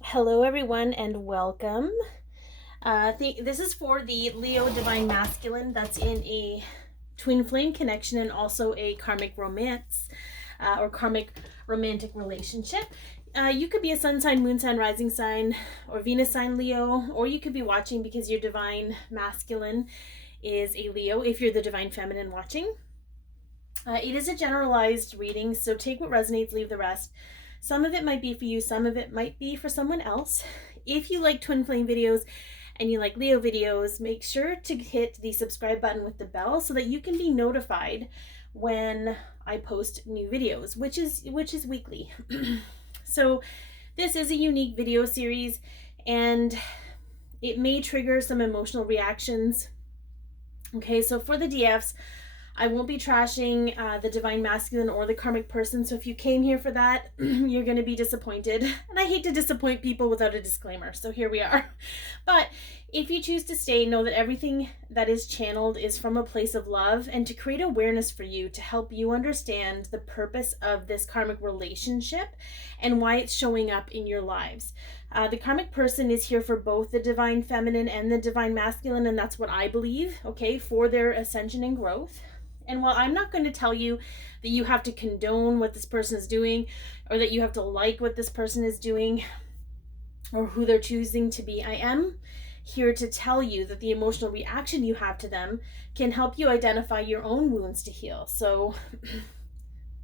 Hello, everyone, and welcome. This is for the Leo Divine Masculine that's in a twin flame connection and also a karmic romance or karmic romantic relationship. You could be a sun sign, moon sign, rising sign, or Venus sign Leo, or you could be watching because your divine masculine is a Leo if you're the divine feminine watching. It is a generalized reading, so take what resonates, leave the rest. Some of it might be for you, some of it might be for someone else. If you like twin flame videos and you like Leo videos, make sure to hit the subscribe button with the bell so that you can be notified when I post new videos, which is weekly. So this is a unique video series and it may trigger some emotional reactions. Okay, so for the DFs, I won't be trashing the divine masculine or the karmic person. So if you came here for that, you're going to be disappointed. And I hate to disappoint people without a disclaimer. So here we are. But if you choose to stay, know that everything that is channeled is from a place of love and to create awareness for you to help you understand the purpose of this karmic relationship and why it's showing up in your lives. The karmic person is here for both the divine feminine and the divine masculine, and that's what I believe, okay, for their ascension and growth. And while I'm not going to tell you that you have to condone what this person is doing or that you have to like what this person is doing or who they're choosing to be, I am here to tell you that the emotional reaction you have to them can help you identify your own wounds to heal. So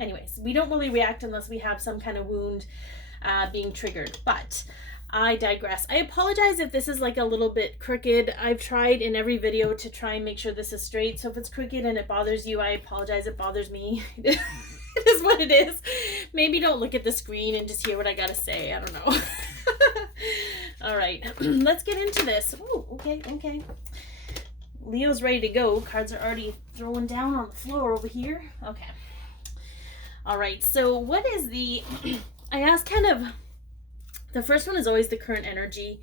anyways, we don't really react unless we have some kind of wound being triggered, but I digress. I apologize if this is like a little bit crooked. I've tried in every video to try and make sure this is straight. So if it's crooked and it bothers you, I apologize. It bothers me. It is what it is. Maybe don't look at the screen and just hear what I gotta say. I don't know. All right, let's get into this. Oh, okay. Leo's ready to go. Cards are already throwing down on the floor over here. Okay. All right, so what is the... I asked kind of... The first one is always the current energy.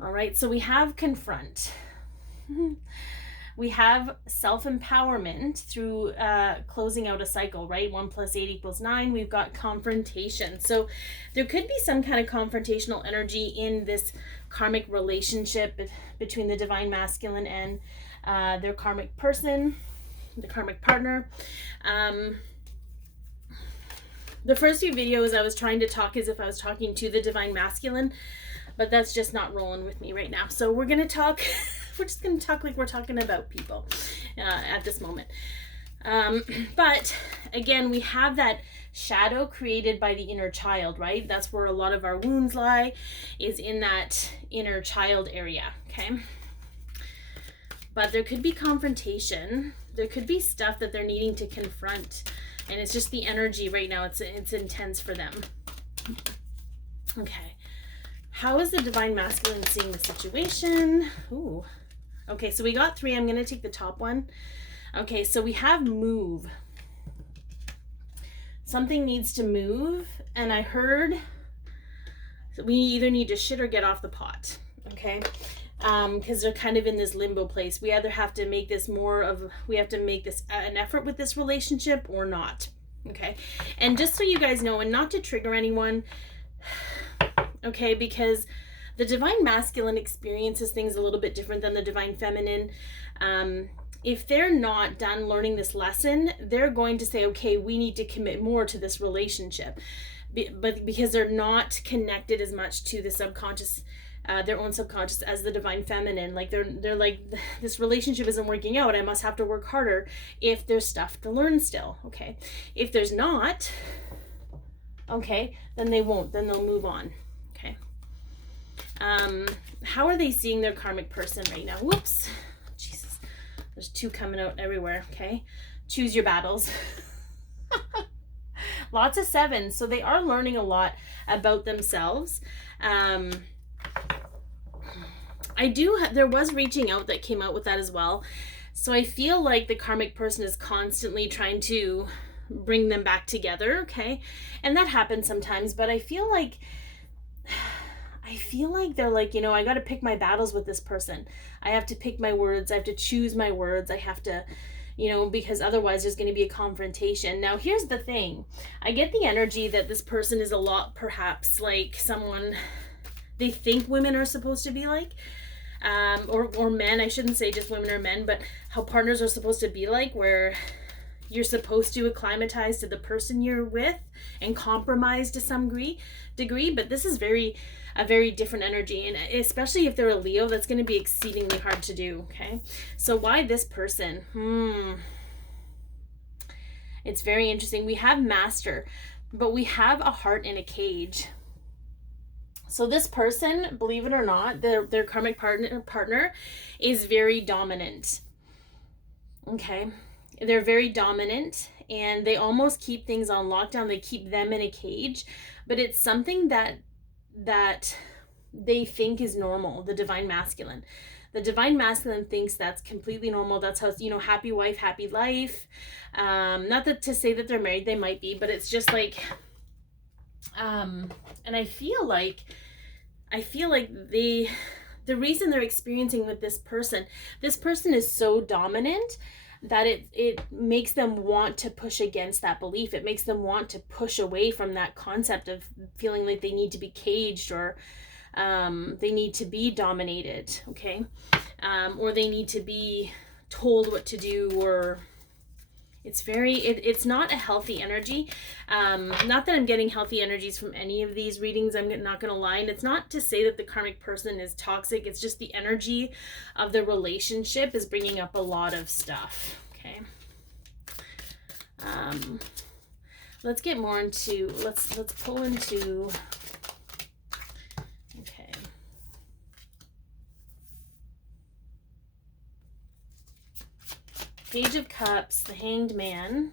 All right, so we have confront. We have self-empowerment through closing out a cycle, right? 1 + 8 = 9. We've got confrontation. So there could be some kind of confrontational energy in this karmic relationship between the divine masculine and their karmic person, the karmic partner. The first few videos I was trying to talk as if I was talking to the divine masculine, but that's just not rolling with me right now. So we're going to talk, we're just going to talk like we're talking about people at this moment. But again, we have that shadow created by the inner child, right? That's where a lot of our wounds lie, is in that inner child area, okay? But there could be confrontation. There could be stuff that they're needing to confront. And it's just the energy right now. It's intense for them. Okay. How is the divine masculine seeing the situation? Ooh. Okay, so we got 3. I'm going to take the top one. Okay, so we have move. Something needs to move. And I heard we either need to shit or get off the pot. Okay. Because they're kind of in this limbo place. We either have to make this an effort with this relationship or not. Okay. And just so you guys know, and not to trigger anyone, okay, because the divine masculine experiences things a little bit different than the divine feminine. If they're not done learning this lesson, they're going to say, okay, we need to commit more to this relationship. But because they're not connected as much to the subconscious, their own subconscious as the divine feminine, like they're like, this relationship isn't working out, I must have to work harder if there's stuff to learn still. Okay, if there's not, okay, then they won't, then they'll move on. Okay. How are they seeing their karmic person right now? Whoops, Jesus, there's 2 coming out everywhere. Okay, choose your battles. Lots of 7s, so they are learning a lot about themselves. There was reaching out that came out with that as well. So I feel like the karmic person is constantly trying to bring them back together, okay? And that happens sometimes, but I feel like they're like, I got to pick my battles with this person. I have to pick my words. I have to choose my words. I have to, you know, because otherwise there's going to be a confrontation. Now, here's the thing. I get the energy that this person is a lot perhaps like someone they think women are supposed to be like. Or men, I shouldn't say just women or men, but how partners are supposed to be like, where you're supposed to acclimatize to the person you're with and compromise to some degree. But this is a very different energy, and especially if they're a Leo, that's going to be exceedingly hard to do. Okay, so why this person? It's very interesting. We have Master, but we have a heart in a cage. So this person, believe it or not, their karmic partner is very dominant. Okay, they're very dominant, and they almost keep things on lockdown. They keep them in a cage, but it's something that they think is normal. The divine masculine thinks that's completely normal. That's how, you know, happy wife, happy life. Not that to say that they're married, they might be, but it's just like, and I feel like the reason they're experiencing with this person is so dominant that it makes them want to push against that belief. It makes them want to push away from that concept of feeling like they need to be caged, or they need to be dominated, okay? Or they need to be told what to do, or it's not a healthy energy. Not that I'm getting healthy energies from any of these readings, I'm not gonna lie. And it's not to say that the karmic person is toxic, it's just the energy of the relationship is bringing up a lot of stuff. Okay, let's get more into, let's pull into, okay, Page of Cups, the Hanged Man,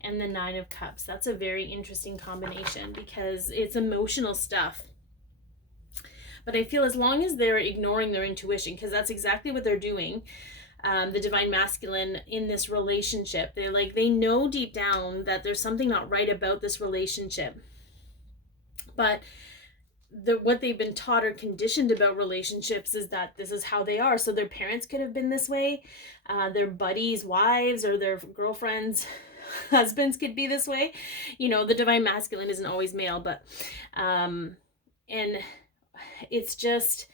and the Nine of Cups. That's a very interesting combination because it's emotional stuff. But I feel as long as they're ignoring their intuition, because that's exactly what they're doing, the divine masculine in this relationship, they know deep down that there's something not right about this relationship. But what they've been taught or conditioned about relationships is that this is how they are. So their parents could have been this way, their buddies' wives or their girlfriends' husbands could be this way. You know, the divine masculine isn't always male, but and it's just,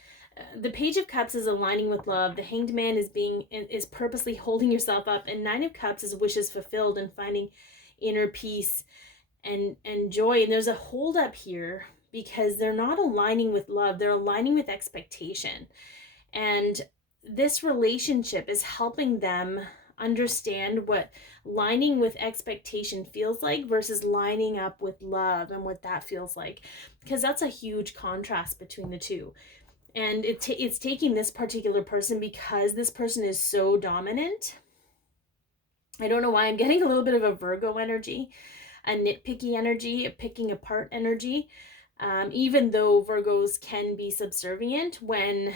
the Page of Cups is aligning with love. The Hanged Man is purposely holding yourself up, and Nine of Cups is wishes fulfilled and finding inner peace and joy. And there's a hold up here because they're not aligning with love, they're aligning with expectation. And this relationship is helping them understand what lining with expectation feels like versus lining up with love and what that feels like, because that's a huge contrast between the two. And it's taking this particular person, because this person is so dominant. I don't know why I'm getting a little bit of a Virgo energy, a nitpicky energy, a picking apart energy. Even though Virgos can be subservient when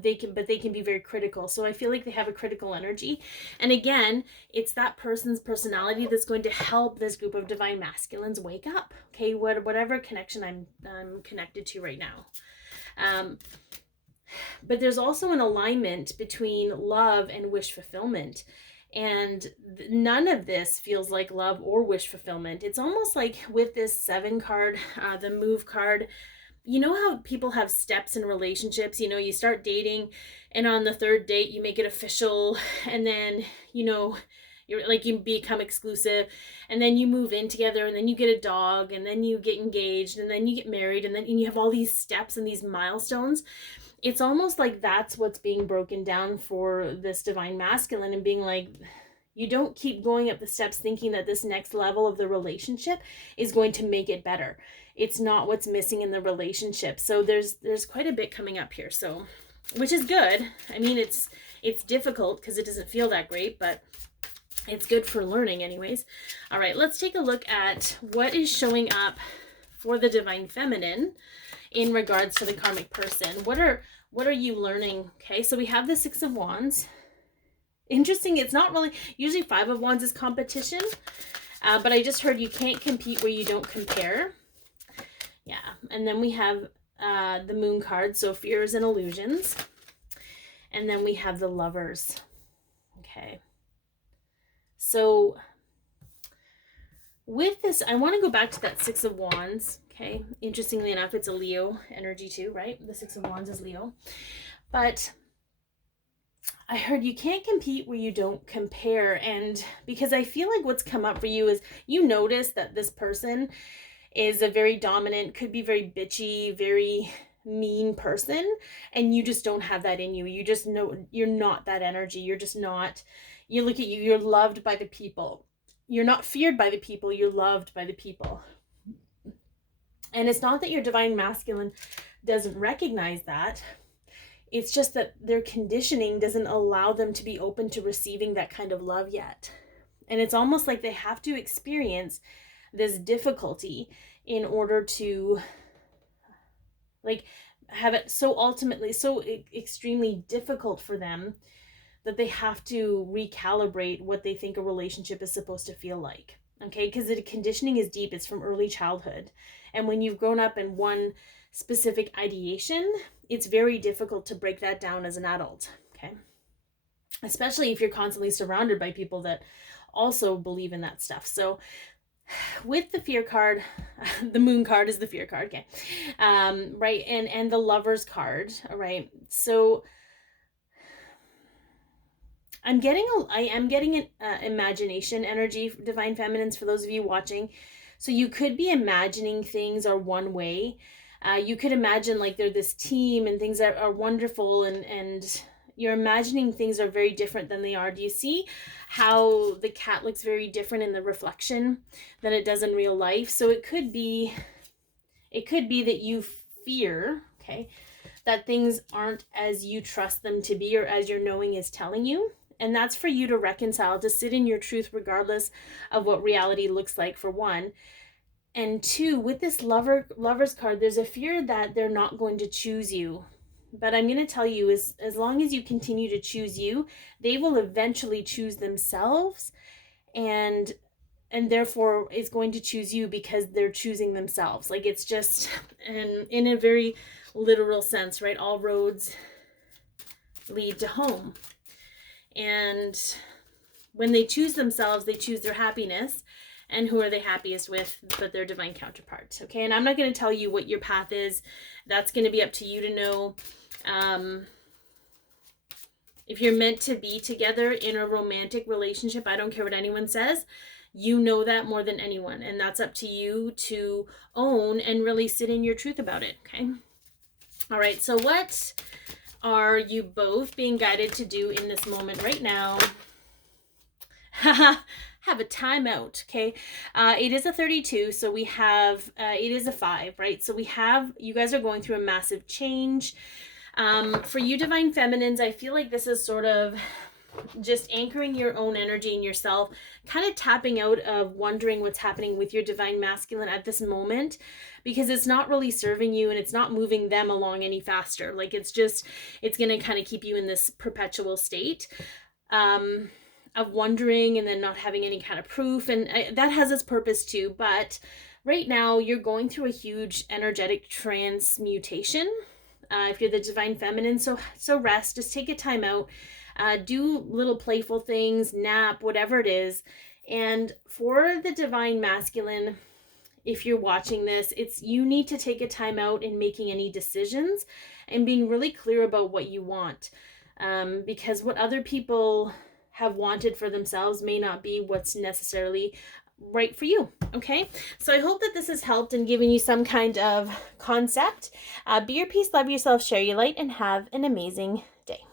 they can be very critical. So I feel like they have a critical energy. And again, it's that person's personality that's going to help this group of divine masculines wake up. Okay, whatever connection I'm connected to right now. But there's also an alignment between love and wish fulfillment. And none of this feels like love or wish fulfillment. It's almost like with this 7 card, the Move card, you know how people have steps in relationships? You know, you start dating, and on the 3rd date, you make it official, and then, you know, you become exclusive, and then you move in together, and then you get a dog, and then you get engaged, and then you get married, and then you have all these steps and these milestones. It's almost like that's what's being broken down for this divine masculine, and being like, you don't keep going up the steps thinking that this next level of the relationship is going to make it better. It's not what's missing in the relationship. So there's quite a bit coming up here. So, which is good. I mean, it's difficult because it doesn't feel that great, but it's good for learning anyways. All right, let's take a look at what is showing up for the divine feminine in regards to the karmic person. What are you learning? Okay, so we have the 6 of Wands. Interesting, it's not really, usually 5 of Wands is competition, but I just heard you can't compete where you don't compare. Yeah, and then we have the Moon card, so fears and illusions. And then we have the Lovers. Okay. So with this, I want to go back to that Six of Wands. Okay. Interestingly enough, it's a Leo energy too, right? The Six of Wands is Leo. But I heard you can't compete where you don't compare. And because I feel like what's come up for you is you notice that this person is a very dominant, could be very bitchy, very mean person, and you just don't have that in you. You just know you're not that energy. You're just not. You look at you, you're loved by the people. You're not feared by the people, you're loved by the people. And it's not that your divine masculine doesn't recognize that. It's just that their conditioning doesn't allow them to be open to receiving that kind of love yet. And it's almost like they have to experience this difficulty in order to like have it so ultimately so extremely difficult for them that they have to recalibrate what they think a relationship is supposed to feel like. Okay, because the conditioning is deep. It's from early childhood. And when you've grown up in one specific ideation, it's very difficult to break that down as an adult. Okay, especially if you're constantly surrounded by people that also believe in that stuff. So with the fear card, the moon card is the fear card. Okay, right, and the Lovers card. All right, so I am getting an imagination energy, divine feminines, for those of you watching. So you could be imagining things are one way. You could imagine like they're this team and things are wonderful, and you're imagining things are very different than they are. Do you see how the cat looks very different in the reflection than it does in real life? So it could be that you fear, okay, that things aren't as you trust them to be or as your knowing is telling you. And that's for you to reconcile, to sit in your truth regardless of what reality looks like, for one. And two, with this Lovers card, there's a fear that they're not going to choose you. But I'm going to tell you, as long as you continue to choose you, they will eventually choose themselves, and therefore is going to choose you because they're choosing themselves. Like, it's just, and in a very literal sense, right? All roads lead to home. And when they choose themselves, they choose their happiness. And who are they happiest with but their divine counterparts? Okay, and I'm not going to tell you what your path is. That's going to be up to you to know. If you're meant to be together in a romantic relationship, I don't care what anyone says. You know that more than anyone. And that's up to you to own and really sit in your truth about it. Okay. All right. So what are you both being guided to do in this moment right now? Have a timeout. Okay. It is a 32. So we have, it is a 5, right? So we have, you guys are going through a massive change. For you divine feminines, I feel like this is sort of just anchoring your own energy in yourself, kind of tapping out of wondering what's happening with your divine masculine at this moment, because it's not really serving you and it's not moving them along any faster. Like, it's going to kind of keep you in this perpetual state of wondering and then not having any kind of proof. And that has its purpose too. But right now you're going through a huge energetic transmutation. If you're the divine feminine, so rest, just take a time out, do little playful things, nap, whatever it is. And for the divine masculine, if you're watching this, you need to take a time out in making any decisions and being really clear about what you want, because what other people have wanted for themselves may not be what's necessarily right for you. Okay, so I hope that this has helped and given you some kind of concept. Be your peace, love yourself, share your light, and have an amazing day.